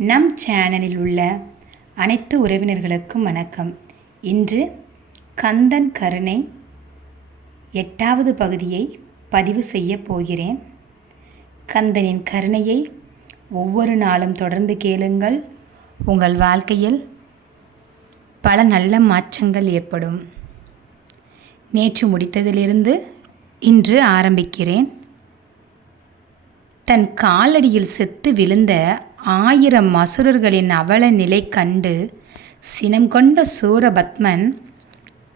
நம் சேனலில் உள்ள அனைத்து உறவினர்களுக்கும் வணக்கம். இன்று கந்தன் கருணை எட்டாவது பகுதியை பதிவு செய்ய போகிறேன். கந்தனின் கருணையை ஒவ்வொரு நாளும் தொடர்ந்து கேளுங்கள். உங்கள் வாழ்க்கையில் பல நல்ல மாற்றங்கள் ஏற்படும். நேற்று முடித்ததிலிருந்து இன்று ஆரம்பிக்கிறேன். தன் காலடியில் செத்து விழுந்த ஆயிரம் அசுரர்களின் அவல நிலை கண்டு சினம் கொண்ட சூரபத்மன்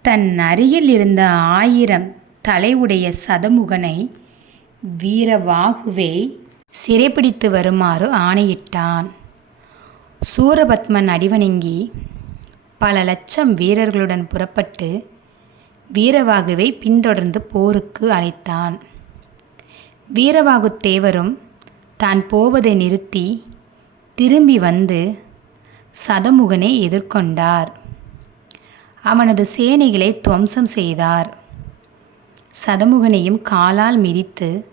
தன் அருகில் இருந்த ஆயிரம் தலையுடைய சதமுகனை வீரவாகுவை சிறைப்பிடித்து வருமாறு ஆணையிட்டான். சூரபத்மன் அடிவணங்கி பல லட்சம் வீரர்களுடன் புறப்பட்டு வீரவாகுவை பின்தொடர்ந்து போருக்கு அழைத்தான். வீரவாகு தேவரும் தான் போவதை நிறுத்தி திரும்பி வந்து சதமுகனை எதிர்கொண்டார். அவனது சேனைகளை துவம்சம் செய்தார். சதமுகனையும் காலால் மிதித்து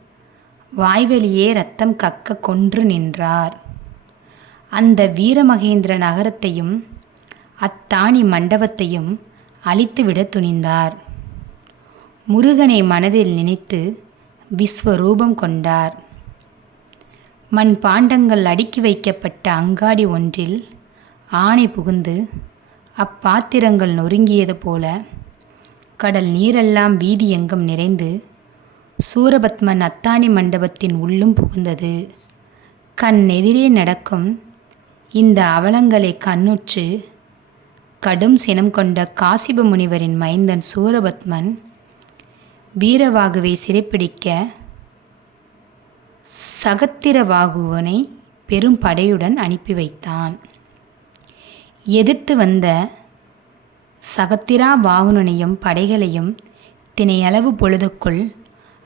வாய்வெளியே ரத்தம் கக்க கொன்று நின்றார். அந்த வீரமகேந்திர நகரத்தையும் அத்தாணி மண்டபத்தையும் அழித்துவிட துணிந்தார். முருகனை மனதில் நினைத்து விஸ்வரூபம் கொண்டார். மண் பாண்டங்கள் அடுக்கி வைக்கப்பட்ட அங்காடி ஒன்றில் ஆணை புகுந்து அப்பாத்திரங்கள் நொறுங்கியது போல கடல் நீரெல்லாம் வீதி எங்கும் நிறைந்து சூரபத்மன் அத்தானி மண்டபத்தின் உள்ளும் புகுந்தது. கண் எதிரே நடக்கும் இந்த அவலங்களை கண்ணுற்று கடும் சினம் கொண்ட காசிப முனிவரின் மைந்தன் சூரபத்மன் வீரவாகுவை சிறைப்பிடிக்க சகத்திரபாகுவனை பெரும் படையுடன் அனுப்பி வைத்தான். எதிர்த்து வந்த சகத்திரா வாகுனனையும் படைகளையும் தினையளவு பொழுதுக்குள்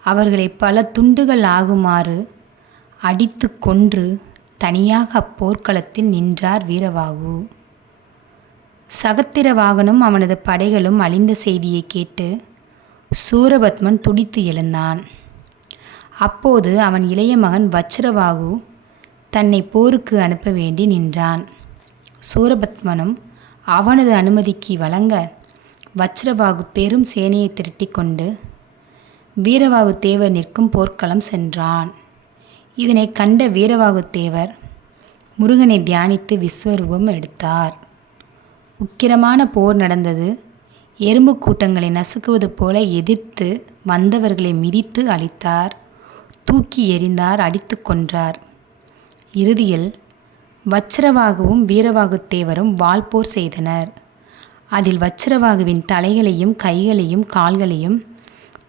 அவர்களை பல துண்டுகள் ஆகுமாறு அடித்து கொன்று தனியாக அப்போர்க்களத்தில் நின்றார் வீரவாகு. சகத்திரவாகனும் அவனது படைகளும் அழிந்த செய்தியை கேட்டு சூரபத்மன் துடித்து எழுந்தான். அப்போது அவன் இளைய மகன் வச்சிரவாகு தன்னை போருக்கு அனுப்ப வேண்டி நின்றான். சூரபத்மனும் அவனது அனுமதிக்கு வழங்க வஜ்ரவாகு பெரும் சேனையை திரட்டி கொண்டு வீரவாகு தேவர் நிற்கும் போர்க்களம் சென்றான். இதனை கண்ட வீரவாகு தேவர் முருகனை தியானித்து விஸ்வரூபம் எடுத்தார். உக்கிரமான போர் நடந்தது. எறும்பு கூட்டங்களை நசுக்குவது போல எதிர்த்து வந்தவர்களை மிதித்து அழித்தார். தூக்கி எறிந்தார் அடித்து கொன்றார். இறுதியில் வச்சிரவாகுவும் வீரவாகுத்தேவரும் வால்போர் செய்தனர். அதில் வச்சிரவாகுவின் தலைகளையும் கைகளையும் கால்களையும்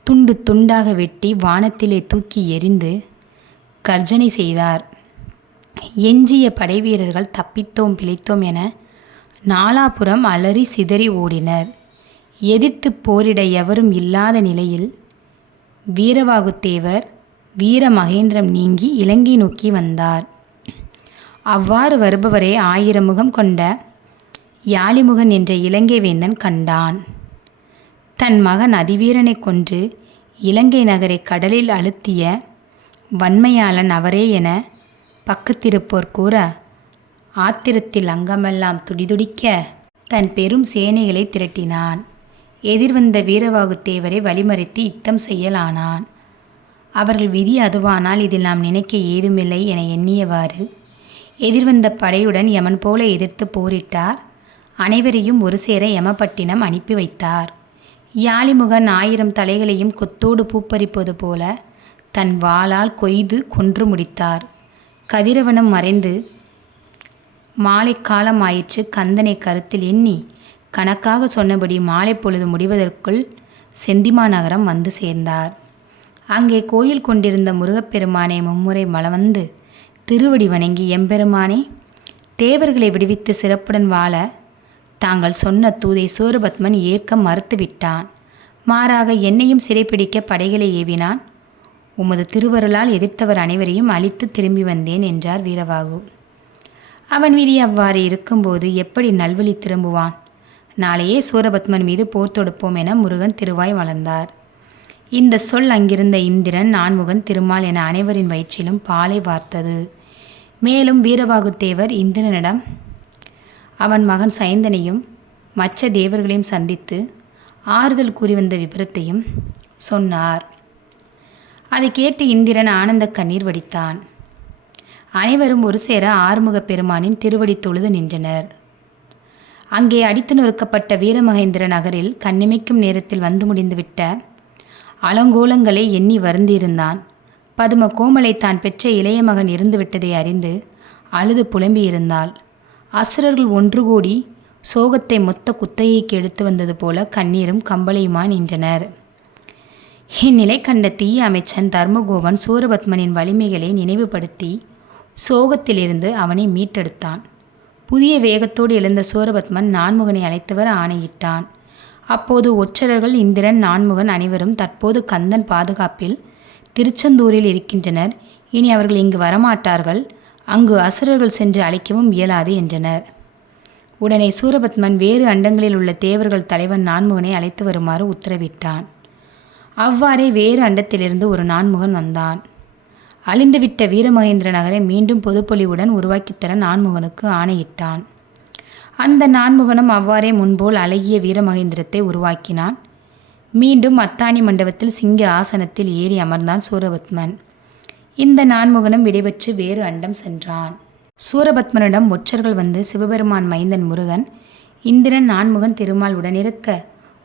துண்டு துண்டாக வெட்டி வானத்திலே தூக்கி எறிந்து கர்ஜனை செய்தார். எஞ்சிய படைவீரர்கள் தப்பித்தோம் பிழைத்தோம் என நாலாபுரம் அலறி சிதறி ஓடினர். எதிர்த்து போரிட எவரும் இல்லாத நிலையில் வீரவாகுத்தேவர் வீர மகேந்திரம் நீங்கி இலங்கை நோக்கி வந்தார். அவ்வாறு வருபவரை ஆயிரம் முகம் கொண்ட யாழிமுகன் என்ற இலங்கை வேந்தன் கண்டான். தன் மகன் அதிவீரனை கொன்று இலங்கை நகரை கடலில் அழுத்திய வன்மையாளன் அவரே என பக்கத்திருப்போர் கூற ஆத்திரத்தில் அங்கமெல்லாம் துடிதுடிக்க தன் பெரும் சேனைகளை திரட்டினான். எதிர்வந்த வீரவாகுத்தேவரை வழிமறித்து யுத்தம் செய்யலானான். அவர்கள் விதி அதுவானால் இதில் நாம் நினைக்க ஏதுமில்லை என எண்ணியவாறு எதிர்வந்த படையுடன் யமன் போல எதிர்த்து போரிட்டார். அனைவரையும் ஒரு சேர யமப்பட்டினம் அனுப்பி வைத்தார். யாழிமுகன் ஆயிரம் தலைகளையும் கொத்தோடு பூப்பறிப்பது போல தன் வாளால் கொய்து கொன்று முடித்தார். கதிரவனம் மறைந்து மாலை காலம் ஆயிற்று கந்தனை கருத்தில் எண்ணி கணக்காக சொன்னபடி மாலை பொழுது முடிவதற்குள் செந்திமா நகரம் வந்து சேர்ந்தார். அங்கே கோயில் கொண்டிருந்த முருகப்பெருமானை மும்முறை மலவந்து திருவடி வணங்கி எம்பெருமானே தேவர்களை விடுவித்து சிறப்புடன் வாழ தாங்கள் சொன்ன தூதை சூரபத்மன் ஏற்க மறுத்துவிட்டான். மாறாக என்னையும் சிறைப்பிடிக்க படைகளை ஏவினான். உமது திருவருளால் எதிர்த்தவர் அனைவரையும் அழித்து திரும்பி வந்தேன் என்றார் வீரவாகு. அவன் விதி அவ்வாறு இருக்கும்போது எப்படி நல்வழி திரும்புவான்? நாளையே சூரபத்மன் மீது போர் தொடுப்போம் என முருகன் திருவாய் வளர்ந்தார். இந்த சொல் அங்கிருந்த இந்திரன் நான்முகன் திருமால் என அனைவரின் வயிற்றிலும் பாலை வார்த்தது. மேலும் வீரபாகுத்தேவர் இந்திரனிடம் அவன் மகன் சயந்தனையும் மற்ற தேவர்களையும் சந்தித்து ஆறுதல் கூறி வந்த விபரத்தையும் சொன்னார். அதை கேட்டு இந்திரன் ஆனந்த கண்ணீர் வடித்தான். அனைவரும் ஒரு சேர ஆறுமுக பெருமானின் திருவடி தொழுது நின்றனர். அங்கே அடித்து நொறுக்கப்பட்ட வீரமகேந்திர நகரில் கண்ணிமைக்கும் நேரத்தில் வந்து முடிந்துவிட்ட அலங்கோலங்களை எண்ணி வருந்திருந்தான் பதும கோமலை தான் பெற்ற இளைய மகன் இருந்துவிட்டதை அறிந்து அழுது புலம்பியிருந்தாள். அசுரர்கள் ஒன்று கூடி சோகத்தை மொத்த குத்தகைக்கு எடுத்து வந்தது போல கண்ணீரும் கம்பளையுமா நின்றனர். இந்நிலை கண்ட தீய அமைச்சன் தர்மகோபன் சூரபத்மனின் வலிமைகளை நினைவுபடுத்தி சோகத்திலிருந்து அவனை மீட்டெடுத்தான். புதிய வேகத்தோடு எழுந்த சூரபத்மன் நான்முகனை அழைத்தவர் ஆணையிட்டான். அப்போது ஒற்றர்கள் இந்திரன் நான்முகன் அனைவரும் தற்போது கந்தன் பாதுகாப்பில் திருச்செந்தூரில் இருக்கின்றனர். இனி அவர்கள் இங்கு வரமாட்டார்கள். அங்கு அசுரர்கள் சென்று அழைக்கவும் இயலாது என்றனர். உடனே சூரபத்மன் வேறு அண்டங்களில் உள்ள தேவர்கள் தலைவன் நான்முகனை அழைத்து வருமாறு உத்தரவிட்டான். அவ்வாறே வேறு அண்டத்திலிருந்து ஒரு நான்முகன் வந்தான். அழிந்துவிட்ட வீரமகேந்திர நகரை மீண்டும் பொதுப்பொலிவுடன் உருவாக்கித்தர நான்முகனுக்கு ஆணையிட்டான். அந்த நான்முகனும் அவ்வாறே முன்போல் அழகிய வீரமகேந்திரத்தை உருவாக்கினான். மீண்டும் அத்தானி மண்டபத்தில் சிங்க ஆசனத்தில் ஏறி அமர்ந்தான் சூரபத்மன். இந்த நான்முகனும் விடைபெற்று வேறு அண்டம் சென்றான். சூரபத்மனிடம் ஒற்றர்கள் வந்து சிவபெருமான் மைந்தன் முருகன் இந்திரன் நான்முகன் திருமால் உடனிருக்க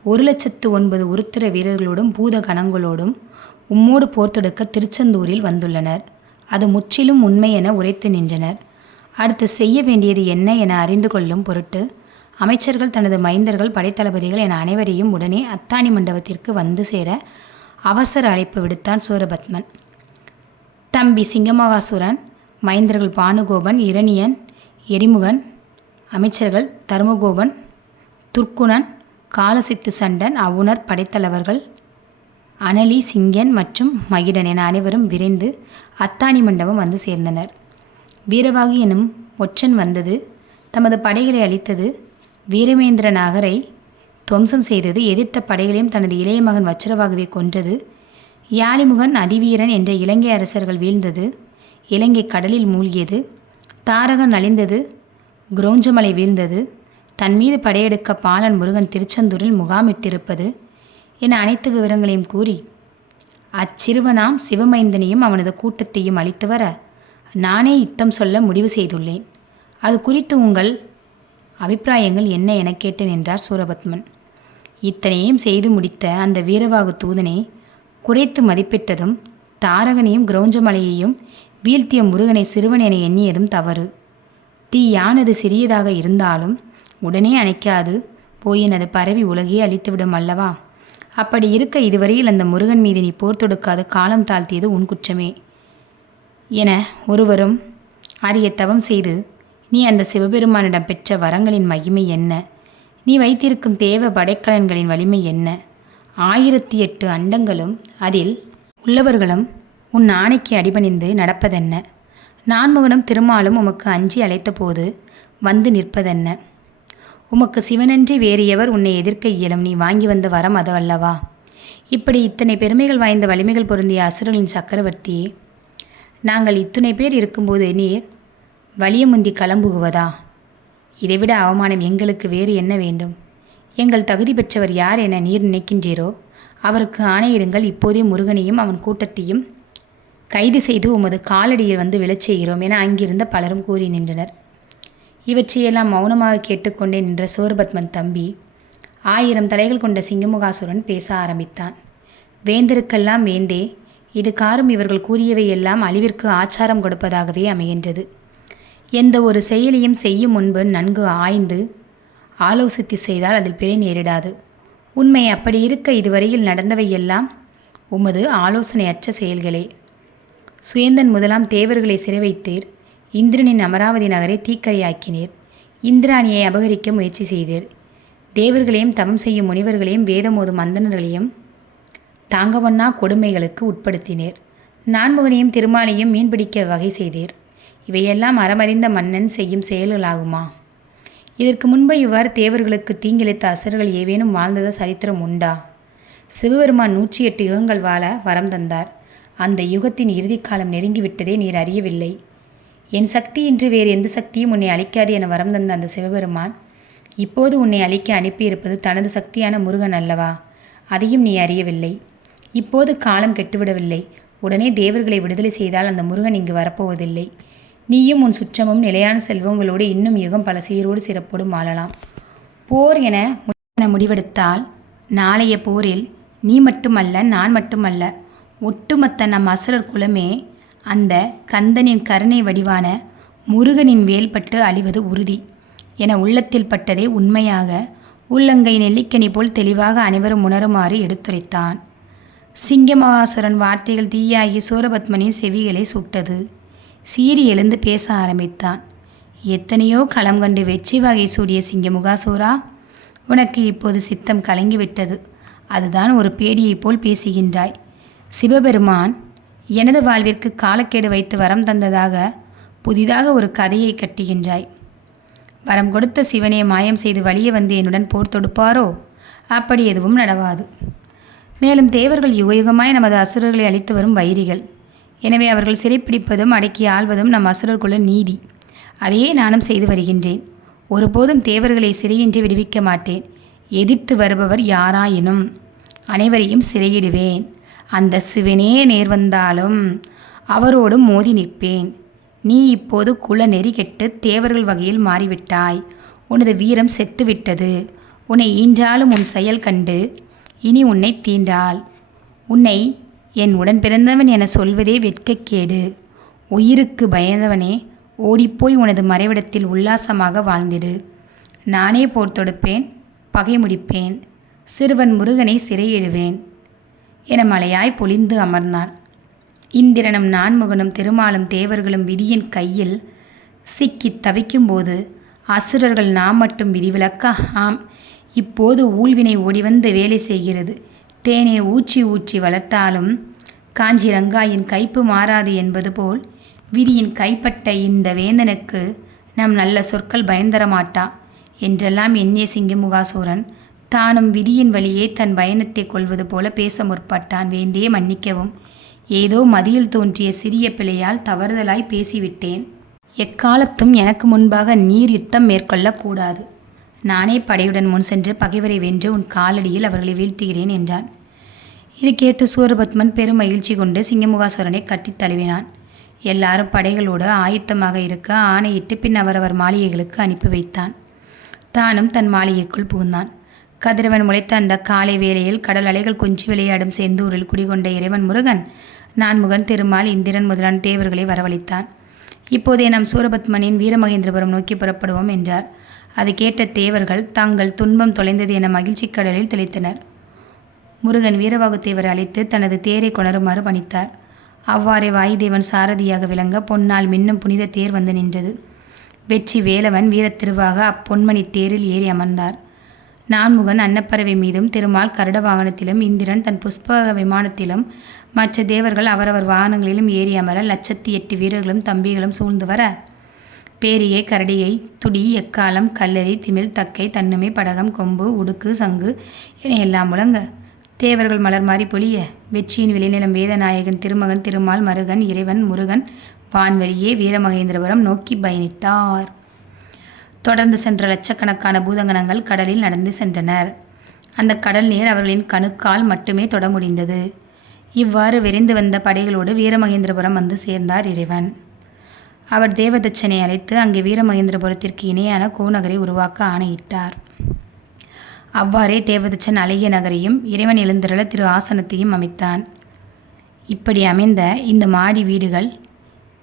ஒரு லட்சத்து ஒன்பது உருத்திர வீரர்களோடும் பூத கணங்களோடும் உம்மோடு போர் தொடுக்க திருச்செந்தூரில் வந்துள்ளனர். அது முற்றிலும் உண்மை என உரைத்து நின்றனர். அடுத்து செய்ய வேண்டியது என்ன என அறிந்து கொள்ளும் பொருட்டு அமைச்சர்கள் தனது மைந்தர்கள் படைத்தளபதிகள் என அனைவரையும் உடனே அத்தானி மண்டபத்திற்கு வந்து சேர அவசர அழைப்பு விடுத்தான் சூரபத்மன். தம்பி சிங்கமகாசுரன் மைந்தர்கள் பானுகோபன் இரணியன் எரிமுகன் அமைச்சர்கள் தர்மகோபன் துர்க்குணன் காலசித்து சண்டன் அவுணர் படைத்தலைவர்கள் அனலி சிங்கன் மற்றும் மகிடன் என அனைவரும் விரைந்து அத்தானி மண்டபம் வந்து சேர்ந்தனர். வீரவாகு எனும் ஒற்றன் வந்தது. தமது படைகளை அழித்தது. வீரமேந்திர நகரை துவம்சம் செய்தது. எதிர்த்த படைகளையும் தனது இளைய மகன் வச்சிரவாகவே கொன்றது. யாழிமுகன் அதிவீரன் என்ற இலங்கை அரசர்கள் வீழ்ந்தது. இலங்கை கடலில் மூழ்கியது. தாரகன் அழிந்தது. குரோஞ்சமலை வீழ்ந்தது. தன் மீது படையெடுக்க பாலன் முருகன் திருச்செந்தூரில் முகாமிட்டிருப்பது என அனைத்து விவரங்களையும் கூறி அச்சிறுவனாம் சிவமைந்தனையும் அவனது கூட்டத்தையும் அழித்து வர நானே யுத்தம் சொல்ல முடிவு செய்துள்ளேன். அது குறித்து உங்கள் அபிப்பிராயங்கள் என்ன என கேட்டேன் என்றார் சூரபத்மன். இத்தனையும் செய்து முடித்த அந்த வீரவாகு தூதனை குறைத்து மதிப்பிட்டதும் தாரகனையும் கிரௌஞ்சமலையையும் வீழ்த்திய முருகனை சிறுவன் என எண்ணியதும் தவறு. தீ யானது சிறியதாக இருந்தாலும் உடனே அணைக்காது போயினது பரவி உலகையே அழித்துவிடும் அல்லவா? அப்படி இருக்க இதுவரையில் அந்த முருகன் மீது நீ போர் தொடுக்காது காலம் தாழ்த்தியது உன் குற்றமே. என ஒருவரும் அரிய தவம் செய்து நீ அந்த சிவபெருமானிடம் பெற்ற வரங்களின் மகிமை என்ன? நீ வைத்திருக்கும் தேவ படைக்கலன்களின் வலிமை என்ன? ஆயிரத்தி எட்டு அண்டங்களும் அதில் உள்ளவர்களும் உன் ஆணைக்கு அடிபணிந்து நடப்பதென்ன? நான்முகனும் திருமாலும் உமக்கு அஞ்சி அழைத்தபோது வந்து நிற்பதென்ன? உமக்கு சிவனன்றி வேறு எவர் உன்னை எதிர்க்க இயலும்? நீ வாங்கி வந்த வரம் அதுவல்லவா இப்படி இத்தனை பெருமைகள் வாய்ந்த வலிமைகள் பொருந்திய அசுரலின் சக்கரவர்த்தியே நாங்கள் இத்துணை பேர் இருக்கும்போது நீர் வலிய முந்தி இதைவிட அவமானம் எங்களுக்கு வேறு என்ன வேண்டும்? எங்கள் தகுதி பெற்றவர் யார் என நீர் நினைக்கின்றீரோ அவருக்கு ஆணையிடுங்கள். இப்போதே முருகனையும் அவன் கூட்டத்தையும் கைது செய்து உமது காலடியில் வந்து விழச் செய்கிறோம் என அங்கிருந்த பலரும் கூறி நின்றனர். இவற்றையெல்லாம் மௌனமாக கேட்டுக்கொண்டே நின்ற சோர்பத்மன் தம்பி ஆயிரம் தலைகள் கொண்ட சிங்கமுகாசுரன் பேச ஆரம்பித்தான். வேந்தருக்கெல்லாம் வேந்தே இது காரும் இவர்கள் கூறியவை எல்லாம் அழிவிற்கு ஆச்சாரம் கொடுப்பதாகவே அமைகின்றது. எந்த ஒரு செயலையும் செய்யும் முன்பு நன்கு ஆய்ந்து ஆலோசித்து செய்தால் அதில் பிழை நேரிடாது. உண்மை அப்படி இருக்க இதுவரையில் நடந்தவை எல்லாம் உமது ஆலோசனையற்ற செயல்களே. சுயந்தன் முதலாம் தேவர்களை சிறை வைத்தீர் இந்திரனின் அமராவதி நகரை தீக்கரையாக்கினீர் இந்திராணியை அபகரிக்க முயற்சி செய்தீர். தேவர்களையும் தவம் செய்யும் முனிவர்களையும் வேதமோதும் மந்தனர்களையும் தாங்கவண்ணா கொடுமைகளுக்கு உட்படுத்தினீர். நான்முகனையும் திருமாலையும் மீன்பிடிக்க வகை செய்தீர். இவையெல்லாம் அறமறிந்த மன்னன் செய்யும் செயல்களாகுமா? இதற்கு முன்பு இவ்வாறு தேவர்களுக்கு தீங்கிழைத்த அசர்கள் ஏவேனும் வாழ்ந்தத சரித்திரம் உண்டா? சிவபெருமான் நூற்றி எட்டு யுகங்கள் வாழ வரம் தந்தார். அந்த யுகத்தின் இறுதிக்காலம் நெருங்கிவிட்டதே நீர் அறியவில்லை. என் சக்தி இன்று வேறு எந்த சக்தியும் உன்னை அழிக்காது என வரம் தந்த அந்த சிவபெருமான் இப்போது உன்னை அழிக்க அனுப்பியிருப்பது தனது சக்தியான முருகன் அல்லவா? அதையும் நீ அறியவில்லை. இப்போது காலம் கெட்டுவிடவில்லை. உடனே தேவர்களை விடுதலை செய்தால் அந்த முருகன் இங்கு வரப்போவதில்லை. நீயும் உன் சுற்றமும் நிலையான செல்வங்களோடு இன்னும் யுகம் பல சீரோடு சிறப்போடு வாழலாம். போர் என என முடிவெடுத்தால் நாளைய போரில் நீ மட்டுமல்ல நான் மட்டுமல்ல ஒட்டுமொத்த நம் அசுரர் குலமே அந்த கந்தனின் கருணை வடிவான முருகனின் வேல்பட்டு அழிவது உறுதி என உள்ளத்தில் பட்டதே உண்மையாக உள்ளங்கை நெல்லிக்கனி போல் தெளிவாக அனைவரும் உணருமாறு எடுத்துரைத்தான். சிங்கமகாசுரன் வார்த்தைகள் தீயாகி சூரபத்மனின் செவிகளை சுட்டது. சீறி எழுந்து பேச ஆரம்பித்தான். எத்தனையோ களம் கண்டு வெற்றி வகை சூடிய சிங்கமுகாசூரா உனக்கு இப்போது சித்தம் கலங்கிவிட்டது. அதுதான் ஒரு பேடியைப் போல் பேசுகின்றாய். சிவபெருமான் எனது வாழ்விற்கு காலக்கேடு வைத்து வரம் தந்ததாக புதிதாக ஒரு கதையை கட்டுகின்றாய். வரம் கொடுத்த சிவனே மாயம் செய்து வழியே வந்து என்னுடன் போர் தொடுப்பாரோ? அப்படி எதுவும் நடவாது. மேலும் தேவர்கள் யுகயுகமாய் நமது அசுரர்களை அழித்து வரும் வைரிகள். எனவே அவர்கள் சிறைப்பிடிப்பதும் அடக்கி ஆள்வதும் நம் அசுரர்குல நீதி. அதையே நானும் செய்து வருகின்றேன். ஒருபோதும் தேவர்களை சிறையின்றி விடுவிக்க மாட்டேன். எதிர்த்து வருபவர் யாராயினும். அனைவரையும் சிறையிடுவேன். அந்த சிவனே நேர் வந்தாலும் அவரோடும் மோதி நிற்பேன். நீ இப்போது குல நெறி கெட்டு தேவர்கள் வகையில் மாறிவிட்டாய். உனது வீரம் செத்துவிட்டது. உன்னை ஈன்றாலும் உன் செயல் கண்டு இனி உன்னை தீண்டாள் உன்னை என் உடன் பிறந்தவன் என சொல்வதே வெட்கக்கேடு. உயிருக்கு பயந்தவனே ஓடிப்போய் உனது மறைவிடத்தில் உல்லாசமாக வாழ்ந்திடு. நானே போர் தொடுப்பேன் பகை முடிப்பேன் சிறுவன் முருகனை சிறையிடுவேன் என மலையாய் பொழிந்து அமர்ந்தான். இந்திரனும் நான்முகனும் திருமாலும் தேவர்களும் விதியின் கையில் சிக்கித் தவிக்கும்போது அசுரர்கள் நாம் மட்டும் விதிவிலக்க? ஆம் இப்போது ஊழ்வினை ஓடிவந்து வேலை செய்கிறது. தேனே ஊற்றி ஊற்றி வளர்த்தாலும் காஞ்சி ரங்காயின் கைப்பு மாறாது என்பது போல் விதியின் கைப்பட்ட இந்த வேந்தனுக்கு நம் நல்ல சொற்கள் பயன்தரமாட்டா என்றெல்லாம் எண்ணிய சிங்கமுகாசூரன் தானும் விதியின் வழியே தன் பயணத்தை கொள்வது போல பேச முற்பட்டான் வேந்தே மன்னிக்கவும். ஏதோ மதியில் தோன்றிய சிறிய பிழையால் தவறுதலாய் பேசிவிட்டேன். எக்காலத்தும் எனக்கு முன்பாக நீர் யுத்தம் மேற்கொள்ளக்கூடாது நானே படையுடன் முன் சென்று பகைவரை வென்று உன் காலடியில் அவர்களை வீழ்த்துகிறேன் என்றான். இது கேட்டு சூரபத்மன் பெரும் மகிழ்ச்சி கொண்டு சிங்கமுகாசுரனை கட்டித் தழுவினான். எல்லாரும் படைகளோடு ஆயத்தமாக இருக்க ஆணையிட்டு பின் அவரவர் மாளிகைகளுக்கு அனுப்பி வைத்தான். தானும் தன் மாளிகைக்குள் புகுந்தான். கதிரவன் முளைத்த அந்த காலை வேளையில் கடல் அலைகள் கொஞ்சி விளையாடும் செந்தூரில் குடிகொண்ட இறைவன் முருகன் நான்முகன் திருமால் இந்திரன் முதலான தேவர்களை வரவழைத்தான். இப்போதே நாம் சூரபத்மனின் வீரமகேந்திரபுரம் நோக்கி புறப்படுவோம் என்றார். அதை கேட்ட தேவர்கள் தங்கள் துன்பம் தொலைந்தது என மகிழ்ச்சி கடலில் தெளித்தனர். முருகன் வீரவாகுத்தேவரை அழைத்து தனது தேரை கொணருமாறு பணித்தார் அவ்வாறே வாயுதேவன் சாரதியாக விளங்க பொன்னால் மின்னும் புனித தேர் வந்து நின்றது. வெற்றி வேலவன் வீரத்திருவாக அப்பொன்மணி தேரில் ஏறி அமர்ந்தார். நான்முகன் அன்னப்பறவை மீதும் திருமால் கருட வாகனத்திலும் இந்திரன் தன் புஷ்பக விமானத்திலும் மற்ற தேவர்கள் அவரவர் வாகனங்களிலும் ஏறி அமர லட்சத்தி எட்டு வீரர்களும் தம்பிகளும் சூழ்ந்து வர பேரியை கரடியை துடி எக்காலம் கல்லறி திமிழ் தக்கை தன்னுமை படகம் கொம்பு உடுக்கு சங்கு என எல்லாம் முழங்க. தேவர்கள் மலர் மாறி பொழிய வெற்றியின் விளைநிலம் வேதநாயகன் திருமகன் திருமால் மருகன் இறைவன் முருகன் வான்வழியே வீரமகேந்திரபுரம் நோக்கி பயணித்தார். தொடர்ந்து சென்ற லட்சக்கணக்கான பூதங்கணங்கள் கடலில் நடந்து சென்றனர். அந்த கடல் நீர் அவர்களின் கணுக்கால் மட்டுமே தொட முடிந்தது. இவ்வாறு விரைந்து வந்த படைகளோடு வீரமகேந்திரபுரம் வந்து சேர்ந்தார் இறைவன். அவர் தேவதச்சனை அழைத்து அங்கே வீரமகேந்திரபுரத்திற்கு இணையான கோநகரை உருவாக்க ஆணையிட்டார். அவ்வாறே தேவதச்சன் அழகிய நகரையும் இறைவன் எழுந்தருள திரு ஆசனத்தையும் அமைத்தான். இப்படி அமைந்த இந்த மாடி வீடுகள்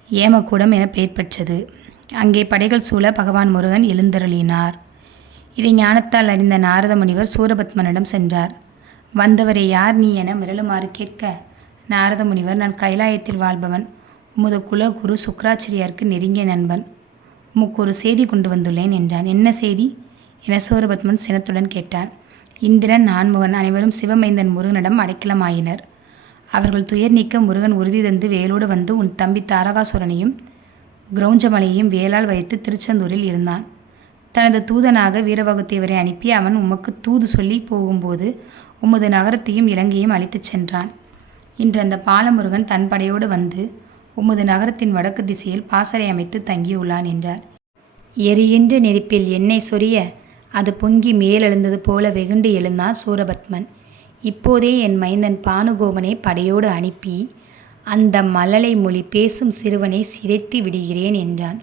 ஏமக்கூடம் என பெயர் பெற்றது. அங்கே படைகள் சூழ பகவான் முருகன் எழுந்தருளினார். இதை ஞானத்தால் அறிந்த நாரத முனிவர் சூரபத்மனிடம் சென்றார். வந்தவரை யார் நீ என மிரளுமாறு கேட்க நாரத முனிவர் நான் கைலாயத்தில் வாழ்பவன். உமது குலகுரு சுக்கராச்சரியாருக்கு நெருங்கிய நண்பன். உமக்கு ஒரு செய்தி கொண்டு வந்துள்ளேன் என்றான். என்ன செய்தி? என சூரபத்மன் சினத்துடன் கேட்டான். இந்திரன் நான்முகன் அனைவரும் சிவமைந்தன் முருகனிடம் அடைக்கலமாயினர். அவர்கள் துயர் நீக்க முருகன் உறுதி தந்து வேலோடு வந்து உன் தம்பி தாரகாசுரனையும் கிரௌஞ்சமலையையும் வேலால் வைத்து திருச்செந்தூரில் இருந்தான். தனது தூதனாக வீரவகுத்தேவரை அனுப்பி அவன் உமக்கு தூது சொல்லி போகும்போது உமது நகரத்தையும் இலங்கையும் அழைத்துச் சென்றான். இன்று அந்த பாலமுருகன் தன் படையோடு வந்து உமது நகரத்தின் வடக்கு திசையில் பாசறை அமைத்து தங்கியுள்ளான் என்றார். எரிகின்ற நெருப்பில் எண்ணெய் சொரிய அது பொங்கி மேலெழுந்தது போல வெகுண்டு எழுந்தான் சூரபத்மன். இப்போதே என் மைந்தன் பானுகோபனை படையோடு அனுப்பி அந்த மலலை மொழி பேசும் சிறுவனை சிதைத்து விடுகிறேன் என்றான்.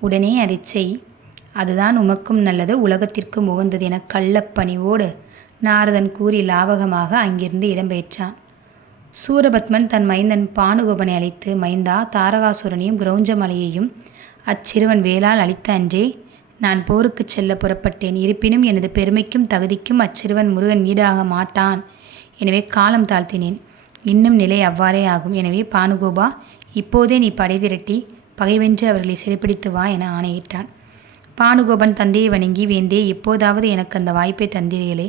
உடனே அதைச் செய் அதுதான் உமக்கும் நல்லது உலகத்திற்கும் உகந்தது என கள்ளப்பணிவோடு நாரதன் கூறி லாவகமாக அங்கிருந்து இடம்பெற்றான் சூரபத்மன் தன் மைந்தன் பானுகோபனை அழைத்து மைந்தா தாரகாசுரனையும் கிரௌஞ்சமலையையும் அச்சிறுவன் வேளால் அழித்த அன்றே நான் போருக்குச் செல்ல புறப்பட்டேன். இருப்பினும் எனது பெருமைக்கும் தகுதிக்கும் அச்சிறுவன் முருகன் ஈடாக மாட்டான். எனவே காலம் தாழ்த்தினேன். இன்னும் நிலை அவ்வாறே ஆகும். எனவே பானுகோபா இப்போதே நீ படை திரட்டி பகைவென்று அவர்களை சிறைப்பிடித்து வா என ஆணையிட்டான். பானுகோபன் தந்தையை வணங்கி வேந்தே எப்போதாவது எனக்கு அந்த வாய்ப்பை தந்தீர்களே.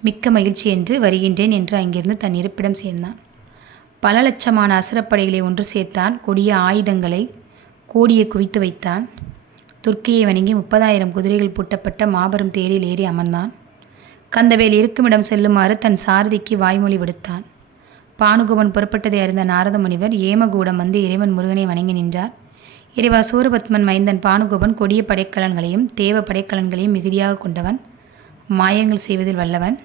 மிக்க மகிழ்ச்சி என்று வருகின்றேன் என்று அங்கிருந்து தன் இருப்பிடம் சேர்ந்தான். பல லட்சமான அசுரப்படைகளை ஒன்று சேர்த்தான். கொடிய ஆயுதங்களை கோடியை குவித்து வைத்தான். துர்க்கையை வணங்கி முப்பதாயிரம் குதிரைகள் பூட்டப்பட்ட மாபெரும் தேரில் ஏறி அமர்ந்தான். கந்தவேல் இருக்குமிடம் செல்லுமாறு தன் சாரதிக்கு வாய்மொழி விடுத்தான். பானுகோபன் புறப்பட்டதை அறிந்த நாரத முனிவர் ஏமகூடம் வந்து இறைவன் முருகனை வணங்கி நின்றார். இறைவா சூரபத்மன் மைந்தன் பானுகோபன் கொடிய படைக்கலன்களையும் தேவ படைக்கலன்களையும் மிகுதியாக கொண்டவன் மாயங்கள் செய்வதில் வல்லவன்.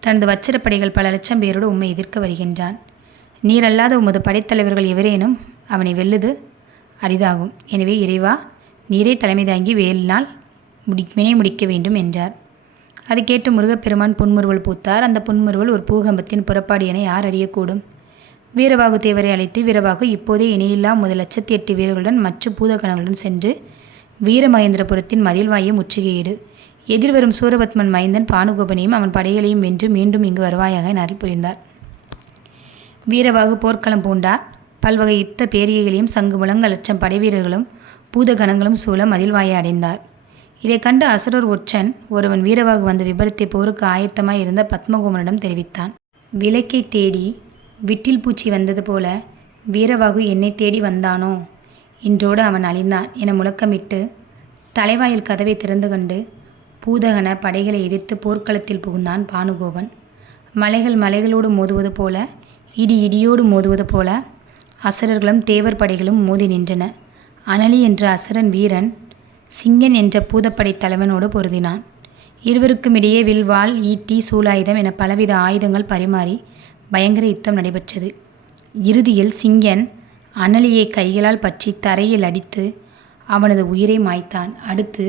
தனது வச்சிரப்படைகள் பல லட்சம் பேரோடு உம்மை எதிர்க்க வருகின்றான். நீரல்லாத உமது படைத்தலைவர்கள் எவரேனும் அவனை வெல்லுது அரிதாகும். எனவே இறைவா நீரே தலைமை தாங்கி வேலினால் முடி வினை முடிக்க வேண்டும் என்றார். அது கேட்டு முருகப்பெருமான் புன்முறுவல் பூத்தார். அந்த புன்முறுவல் ஒரு பூகம்பத்தின் புறப்பாடு என யார் அறியக்கூடும்? வீரவாகு தேவரை அழைத்து வீரவாகு இப்போதே இணையில்லா முதல் லட்சத்தி எட்டு வீரர்களுடன் மற்ற பூதகணங்களுடன் சென்று வீரமகேந்திரபுரத்தின் மதில்வாயை முற்றுகையிடு எதிர்வரும் சூரபத்மன் மைந்தன் பானுகோபனையும் அவன் படைகளையும் வென்று மீண்டும் இங்கு வருவாயாக என அருள் புரிந்தார். வீரவாகு போர்க்களம் பூண்டார் பல்வகை யுத்த பேரியைகளையும் சங்கு முழங்க லட்சம் படைவீரர்களும் பூதகணங்களும் சூழ மதில்வாயை அடைந்தார். இதை கண்டு அசுரர் ஒற்றன் ஒருவன் வீரவாகு வந்த விபரத்தை போருக்கு ஆயத்தமாய் இருந்த பத்மகோமனிடம் தெரிவித்தான். விளக்கை தேடி விட்டில் பூச்சி வந்தது போல வீரவாகு என்னை தேடி வந்தானோ? இன்றோடு அவன் அழிந்தான். என முழக்கமிட்டு தலைவாயில் கதவை திறந்து கண்டு பூதகன படைகளை எதிர்த்து போர்க்களத்தில் புகுந்தான் பானுகோபன். மலைகள் மலைகளோடு மோதுவது போல இடி இடியோடு மோதுவது போல அசுரர்களும் தேவர் படைகளும் மோதி நின்றன. அனலி என்ற அசுரன் வீரன் சிங்கன் என்ற பூதப்படை தலைவனோடு பொருதினான். இருவருக்கும் இடையே வில்வாள் ஈட்டி சூலாயுதம் என பலவித ஆயுதங்கள் பரிமாறி பயங்கர யுத்தம் நடைபெற்றது. இறுதியில் சிங்கன் அனலியை கைகளால் பற்றி தரையில் அடித்து அவனது உயிரை மாய்த்தான். அடுத்து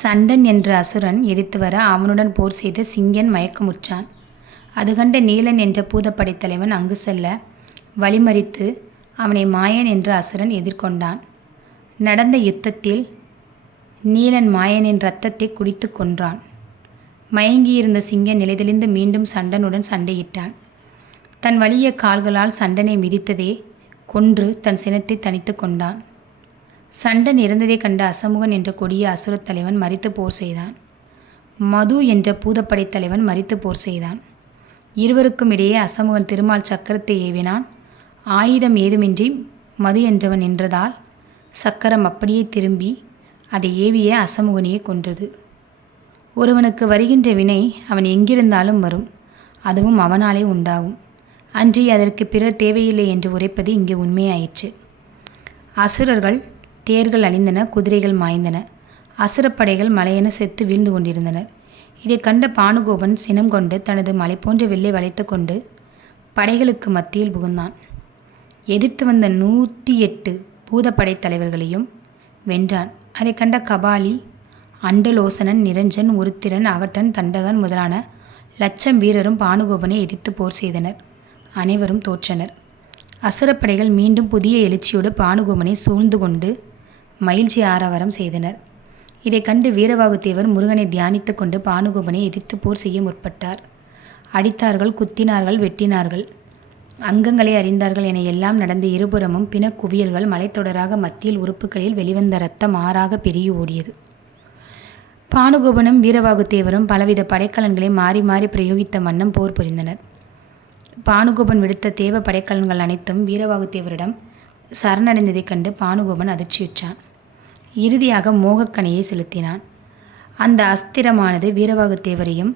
சண்டன் என்ற அசுரன் எதிர்த்து வர அவனுடன் போர் செய்த சிங்கன் மயக்கமுற்றான். அது கண்ட நீலன் என்ற பூதப்படைத்தலைவன் அங்கு செல்ல வழிமறித்து அவனை மாயன் என்ற அசுரன் எதிர்கொண்டான். நடந்த யுத்தத்தில் நீலன் மாயனின் இரத்தத்தை குடித்து கொன்றான். மயங்கியிருந்த சிங்கன் நிலைதெளிந்து மீண்டும் சண்டனுடன் சண்டையிட்டான். தன் வலிய கால்களால் சண்டனை மிதித்ததே கொன்று தன் சினத்தை தனித்து கொண்டான். சண்டன் இறந்ததை கண்ட அசமுகன் என்ற கொடிய அசுரத் தலைவன் மறித்து போர் செய்தான். மது என்ற பூதப்படைத் தலைவன் மறித்து போர் செய்தான். இருவருக்கும் இடையே அசமுகன் திருமால் சக்கரத்தை ஏவினான். ஆயுதம் ஏதுமின்றி மது என்றவன் நின்றதால் சக்கரம் அப்படியே திரும்பி அதை ஏவிய அசமுகனையே கொன்றது. ஒருவனுக்கு வருகின்ற வினை அவன் எங்கிருந்தாலும் வரும். அதுவும் அவனாலே உண்டாகும். அன்றி அதற்கு பிறர் தேவையில்லை என்று உரைப்பது இங்கே உண்மையாயிற்று. அசுரர்கள் தேர்கள் அழிந்தன குதிரைகள் மாய்ந்தன. அசுரப்படைகள் மலையென செத்து வீழ்ந்து கொண்டிருந்தனர். இதை கண்ட பானுகோபன் சினம் கொண்டு தனது மலை போன்ற வெள்ளை வளைத்து கொண்டு படைகளுக்கு மத்தியில் புகுந்தான். எதிர்த்து வந்த நூற்றி எட்டு பூதப்படை தலைவர்களையும் வென்றான். அதை கண்ட கபாலி அண்டலோசனன் நிரஞ்சன் உருத்திரன் அகட்டன் தண்டகன் முதலான லட்சம் வீரரும் பானுகோபனை எதிர்த்து போர் செய்தனர். அனைவரும் தோற்றனர். அசுரப்படைகள் மீண்டும் புதிய எழுச்சியோடு பானுகோபனை சூழ்ந்து கொண்டு மகிழ்ச்சி ஆரவாரம் செய்தனர். இதை கண்டு வீரவாகுத்தேவர் முருகனை தியானித்து கொண்டு பானுகோபனை எதிர்த்து போர் செய்ய முற்பட்டார். அடித்தார்கள் குத்தினார்கள் வெட்டினார்கள். அங்கங்களை அறிந்தார்கள் என எல்லாம் நடந்த இருபுறமும் பிண குவியல்கள் மலைத்தொடராக மத்தியில் உறுப்புகளில் வெளிவந்த ரத்தம் ஆறாக பெருகி ஓடியது. பானுகோபனும் வீரவாகுத்தேவரும் பலவித படைக்கலன்களை மாறி மாறி பிரயோகித்த வண்ணம் போர் புரிந்தனர். பானுகோபன் விடுத்த தேவ படைக்கலன்கள் அனைத்தும் வீரவாகுத்தேவரிடம் சரணடைந்ததைக் கண்டு பானுகோபன் அதிர்ச்சியுற்றான். இறுதியாக மோகக்கணையை செலுத்தினான். அந்த அஸ்திரமானது வீரவாகுத்தேவரையும்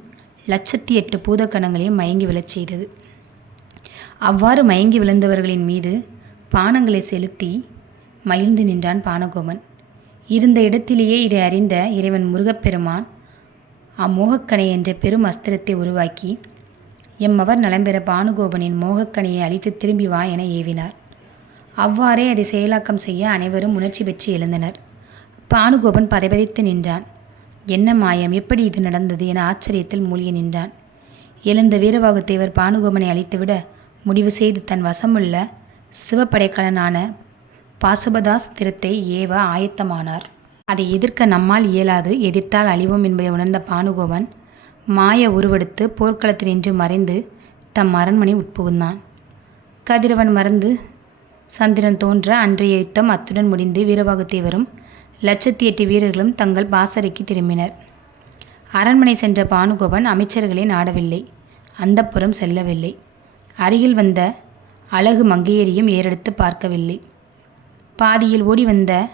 லட்சத்தி எட்டு பூதக்கணங்களையும் மயங்கி விழச் செய்தது. அவ்வாறு மயங்கி விழுந்தவர்களின் மீது பானங்களை செலுத்தி மகிழ்ந்து நின்றான் பானகோபன் இருந்த இடத்திலேயே இதை அறிந்த இறைவன் முருகப்பெருமான் அம்மோகக்கணை என்ற பெரும் அஸ்திரத்தை உருவாக்கி எம்மவர் நலம்பெற பானுகோபனின் மோகக்கணையை அழித்து திரும்பி வா என ஏவினார். அவ்வாறே அதை செயலாக்கம் செய்ய அனைவரும் உணர்ச்சி பெற்று எழுந்தனர். பானுகோபன் பதைபதைத்து நின்றான். என்ன மாயம்? எப்படி இது நடந்தது? என ஆச்சரியத்தில் மூழ்கி நின்றான். எழுந்த வீரவாகுத்தேவர் பானுகோபனை அழித்துவிட முடிவு செய்து தன் வசமுள்ள சிவப்படைக்கலனான பாசுபதாஸ் திருத்தை ஏவ ஆயத்தமானார். அதை எதிர்க்க நம்மால் இயலாது எதிர்த்தால் அழிவோம் என்பதை உணர்ந்த பானுகோபன் மாய உருவெடுத்து போர்க்களத்தில் நின்று மறைந்து தம் அரண்மனை உட்புகுந்தான். கதிரவன் மறந்து சந்திரன் தோன்ற அன்றைய யுத்தம் அத்துடன் முடிந்து வீரபாகுத்தேவரும் லட்சத்தி எட்டு வீரர்களும் தங்கள் பாசறைக்கு திரும்பினர். அரண்மனை சென்ற பானுகோபன் அமைச்சர்களை நாடவில்லை. அந்தப்புறம் செல்லவில்லை. அருகில் வந்த அழகு மங்கையரையும் ஏறெடுத்து பார்க்கவில்லை. பாதியில் ஓடி வந்த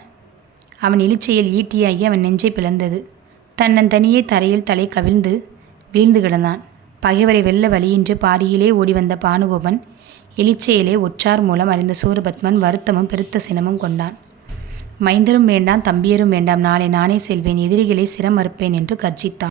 அவன் இளிச்சையில் ஈட்டியாகி அவன் நெஞ்சை பிளந்தது. தன்னந்தனியே தரையில் தலை கவிழ்ந்து வீழ்ந்து கிடந்தான். பகைவரை வெல்ல வழியின்றி பாதியிலே ஓடி வந்த பானுகோபன் எலிச்செயலே ஒற்றார் மூலம் அறிந்த சூரபத்மன் வருத்தமும் பெருத்த சினமும் கொண்டான். மைந்தரும் வேண்டாம் தம்பியரும் வேண்டாம் நாளை நானே செல்வேன் எதிரிகளை சிரமறுப்பேன் என்று கர்ஜித்தான்.